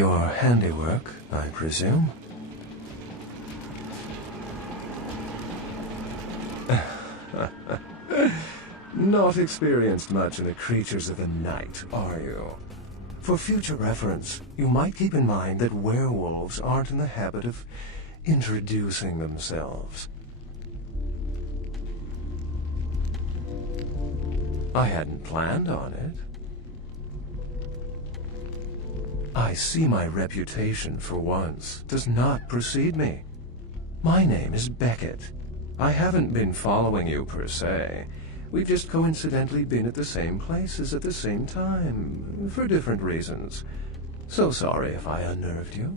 Your handiwork, I presume? Not experienced much in the creatures of the night, are you? For future reference, you might keep in mind that werewolves aren't in the habit of introducing themselves. I hadn't planned on it. I see my reputation, for once, does not precede me. My name is Beckett. I haven't been following you, per se. We've just coincidentally been at the same places at the same time, for different reasons. So sorry if I unnerved you.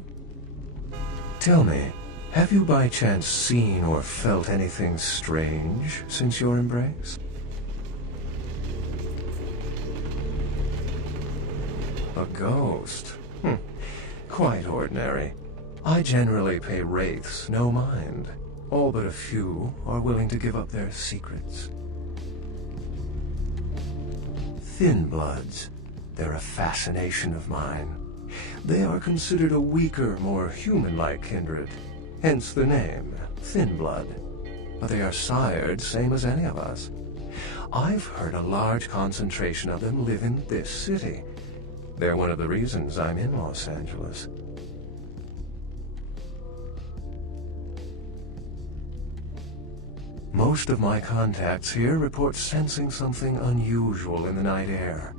Tell me, have you by chance seen or felt anything strange since your embrace? A ghost? Quite ordinary. I generally pay wraiths no mind. All but a few are willing to give up their secrets. Thin bloods. They're a fascination of mine. They are considered a weaker, more human-like kindred. Hence the name, Thin Blood. But they are sired same as any of us. I've heard a large concentration of them live in this city. They're one of the reasons I'm in Los Angeles. Most of my contacts here report sensing something unusual in the night air,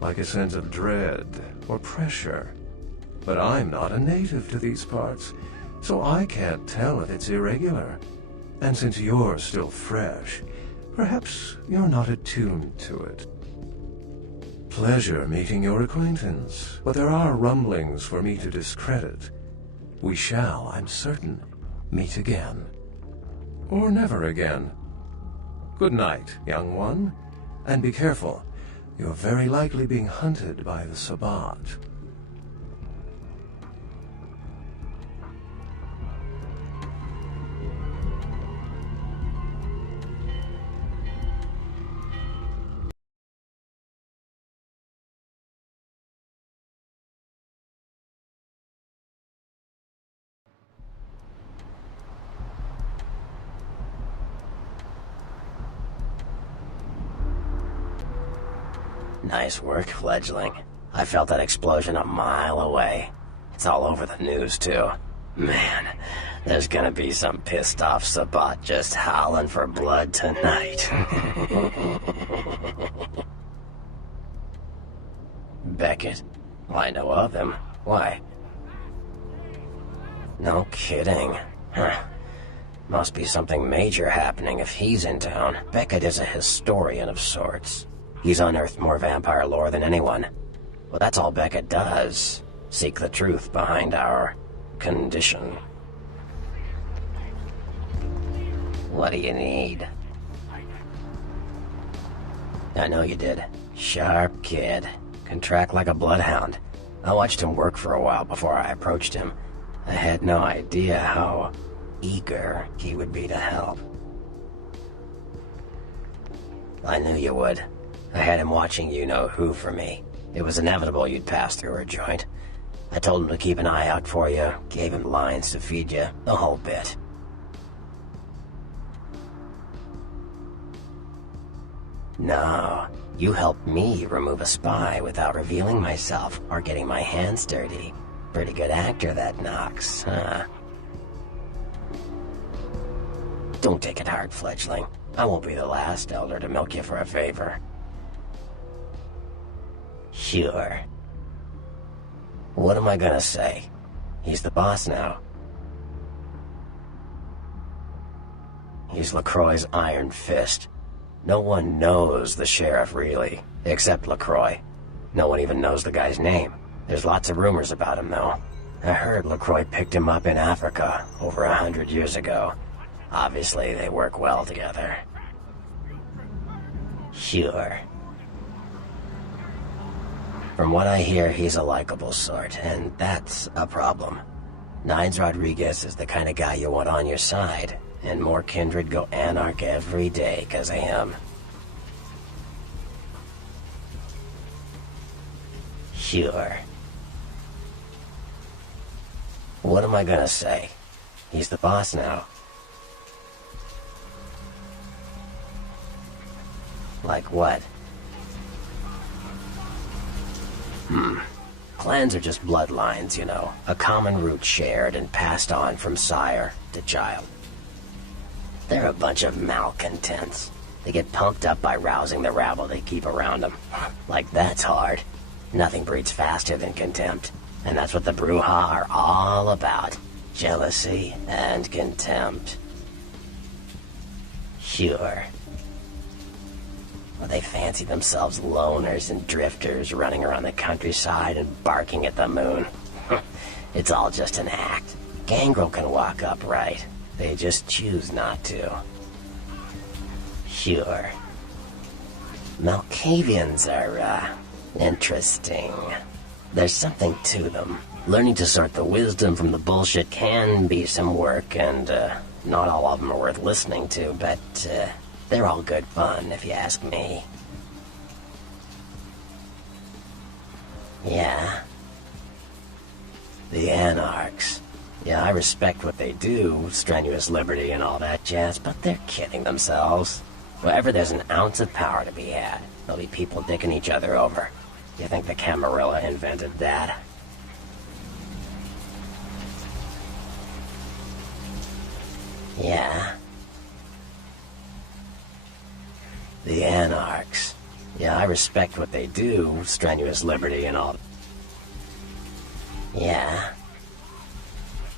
like a sense of dread or pressure. But I'm not a native to these parts, so I can't tell if it's irregular. And since you're still fresh, perhaps you're not attuned to it. Pleasure meeting your acquaintance, but there are rumblings for me to discredit. We shall, I'm certain, meet again. Or never again. Good night, young one. And be careful. You're very likely being hunted by the Sabbat. Nice work, fledgling. I felt that explosion a mile away. It's all over the news, too. Man, there's gonna be some pissed-off Sabbat just howling for blood tonight. Beckett? Well, I know of him. Why? No kidding. Huh. Must be something major happening if he's in town. Beckett is a historian of sorts. He's unearthed more vampire lore than anyone. Well, that's all Beckett does. Seek the truth behind our condition. What do you need? I know you did. Sharp kid. Can track like a bloodhound. I watched him work for a while before I approached him. I had no idea how eager he would be to help. I knew you would. I had him watching you-know-who for me. It was inevitable you'd pass through her joint. I told him to keep an eye out for you, gave him lines to feed you, the whole bit. No, you helped me remove a spy without revealing myself or getting my hands dirty. Pretty good actor, that Knox, huh? Don't take it hard, fledgling. I won't be the last elder to milk you for a favor. Sure. What am I gonna say? He's the boss now. He's LaCroix's iron fist. No one knows the sheriff, really, except LaCroix. No one even knows the guy's name. There's lots of rumors about him, though. I heard LaCroix picked him up in Africa over 100 years ago. Obviously, they work well together. Sure. From what I hear, he's a likable sort, and that's a problem. Nines Rodriguez is the kind of guy you want on your side, and more kindred go anarch every day because of him. Sure. What am I gonna say? He's the boss now. Like what? Clans are just bloodlines, you know. A common root shared and passed on from sire to child. They're a bunch of malcontents. They get pumped up by rousing the rabble they keep around them. Like that's hard. Nothing breeds faster than contempt. And that's what the Bruja are all about. Jealousy and contempt. Sure. Well, they fancy themselves loners and drifters running around the countryside and barking at the moon. It's all just an act. Gangrel can walk upright. They just choose not to. Sure. Malkavians are, interesting. There's something to them. Learning to sort the wisdom from the bullshit can be some work, and, not all of them are worth listening to, but, they're all good fun, if you ask me. Yeah. The Anarchs. Yeah, I respect what they do, strenuous liberty and all that jazz, but they're kidding themselves. Wherever there's an ounce of power to be had, there'll be people dicking each other over. You think the Camarilla invented that? Yeah. The Anarchs. Yeah, I respect what they do, strenuous liberty and all. Yeah.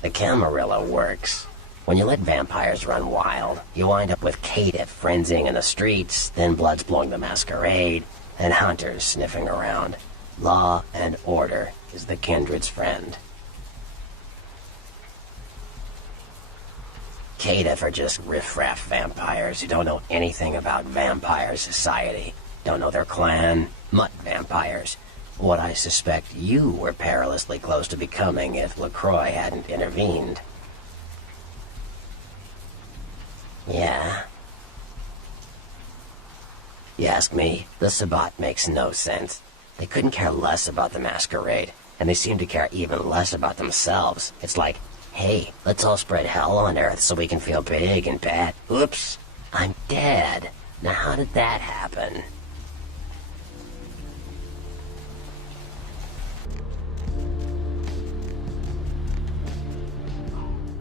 The Camarilla works. When you let vampires run wild, you wind up with caitiff frenzying in the streets, then bloods blowing the Masquerade, and hunters sniffing around. Law and order is the kindred's friend. Caitiff are just riffraff vampires who don't know anything about vampire society. Don't know their clan. Mutt vampires. What I suspect you were perilously close to becoming if LaCroix hadn't intervened. Yeah. You ask me, the Sabbat makes no sense. They couldn't care less about the Masquerade, and they seem to care even less about themselves. It's like, hey, let's all spread hell on Earth so we can feel big and bad. Oops, I'm dead. Now how did that happen?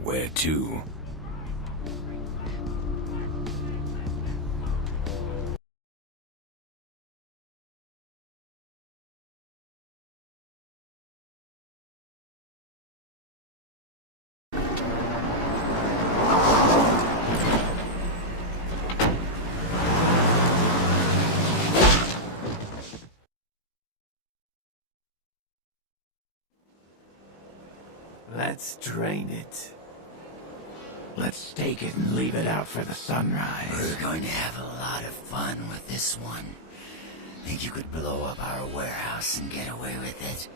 Where to? Let's drain it. Let's take it and leave it out for the sunrise. We're going to have a lot of fun with this one. Think you could blow up our warehouse and get away with it?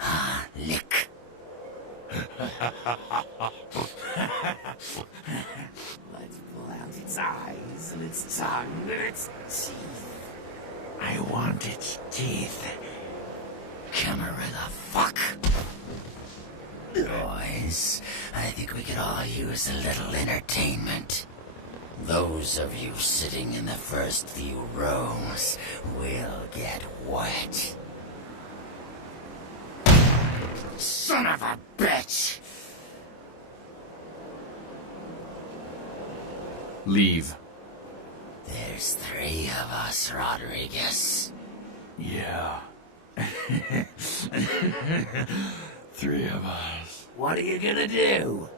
Ah, lick. Let's pull out its eyes and its tongue and its teeth. I want its teeth. Camarilla, fuck. Boys, I think we could all use a little entertainment. Those of you sitting in the first few rows will get wet. Son of a bitch! Leave. There's 3 of us, Rodriguez. Yeah. 3 of us. What are you gonna do?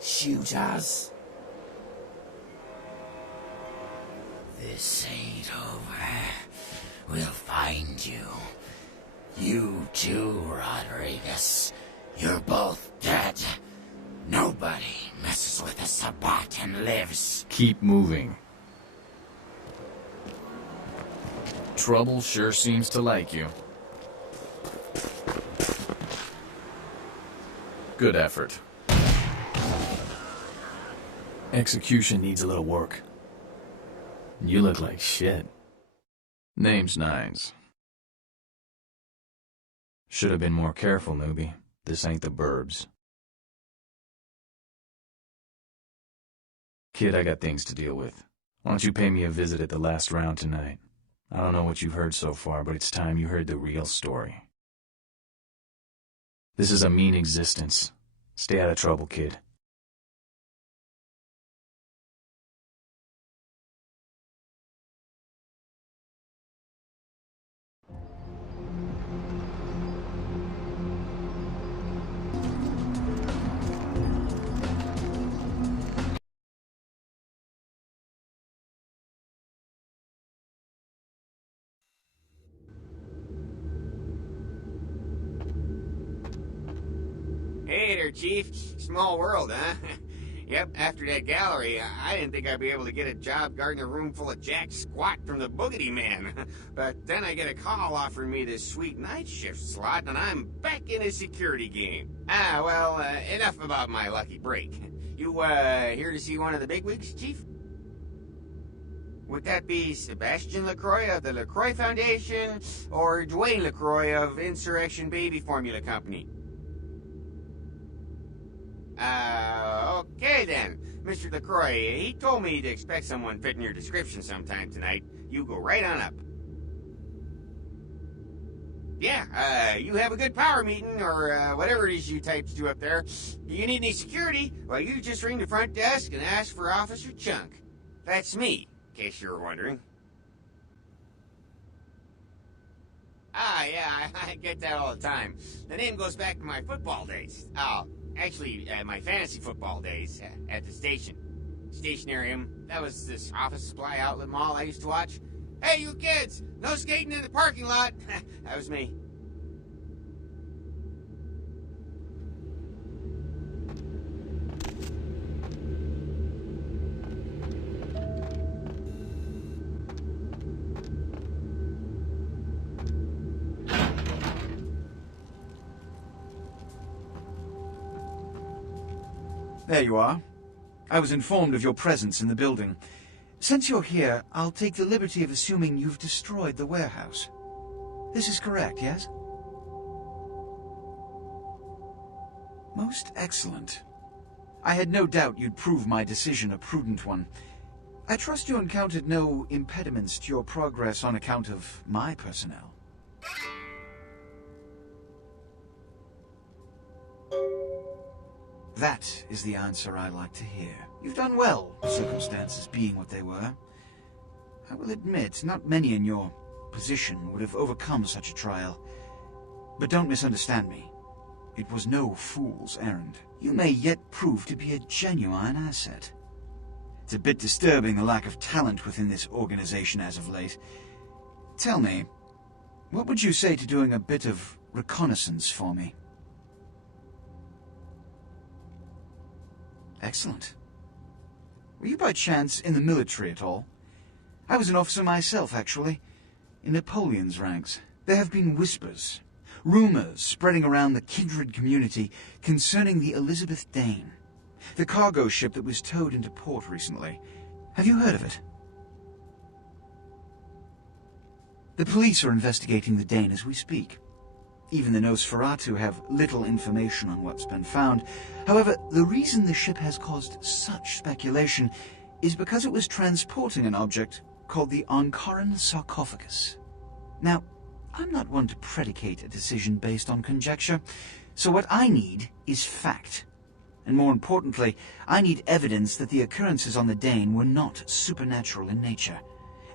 Shoot us? This ain't over. We'll find you. You too, Rodriguez. You're both dead. Nobody messes with the Sabbat and lives. Keep moving. Trouble sure seems to like you. Good effort. Execution needs a little work. You look like shit. Name's Nines. Should have been more careful, newbie. This ain't the burbs. Kid, I got things to deal with. Why don't you pay me a visit at the last round tonight? I don't know what you've heard so far, but it's time you heard the real story. This is a mean existence. Stay out of trouble, kid. Hey there, Chief. Small world, huh? Yep, after that gallery, I didn't think I'd be able to get a job guarding a room full of jack squat from the Boogity Man. But then I get a call offering me this sweet night shift slot, and I'm back in a security game. Well, enough about my lucky break. You, here to see one of the bigwigs, Chief? Would that be Sebastian LaCroix of the LaCroix Foundation, or Dwayne LaCroix of Insurrection Baby Formula Company? Okay then. Mr. LaCroix, he told me to expect someone fitting your description sometime tonight. You go right on up. Yeah, you have a good power meeting, or whatever it is you types do up there. You need any security? Well, you just ring the front desk and ask for Officer Chunk. That's me, in case you were wondering. Yeah, I get that all the time. The name goes back to my football days. Actually, my fantasy football days at the station. Stationarium. That was this office supply outlet mall I used to watch. Hey, you kids! No skating in the parking lot! That was me. There you are. I was informed of your presence in the building. Since you're here, I'll take the liberty of assuming you've destroyed the warehouse. This is correct, yes? Most excellent. I had no doubt you'd prove my decision a prudent one. I trust you encountered no impediments to your progress on account of my personnel. That is the answer I like to hear. You've done well, circumstances being what they were. I will admit, not many in your position would have overcome such a trial. But don't misunderstand me. It was no fool's errand. You may yet prove to be a genuine asset. It's a bit disturbing the lack of talent within this organization as of late. Tell me, what would you say to doing a bit of reconnaissance for me? Excellent. Were you by chance in the military at all? I was an officer myself, actually, in Napoleon's ranks. There have been whispers, rumors spreading around the kindred community concerning the Elizabeth Dane, the cargo ship that was towed into port recently. Have you heard of it? The police are investigating the Dane as we speak. Even the Nosferatu have little information on what's been found. However, the reason the ship has caused such speculation is because it was transporting an object called the Ankaran sarcophagus. Now, I'm not one to predicate a decision based on conjecture, so what I need is fact. And more importantly, I need evidence that the occurrences on the Dane were not supernatural in nature,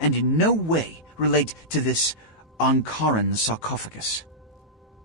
and in no way relate to this Ankaran sarcophagus.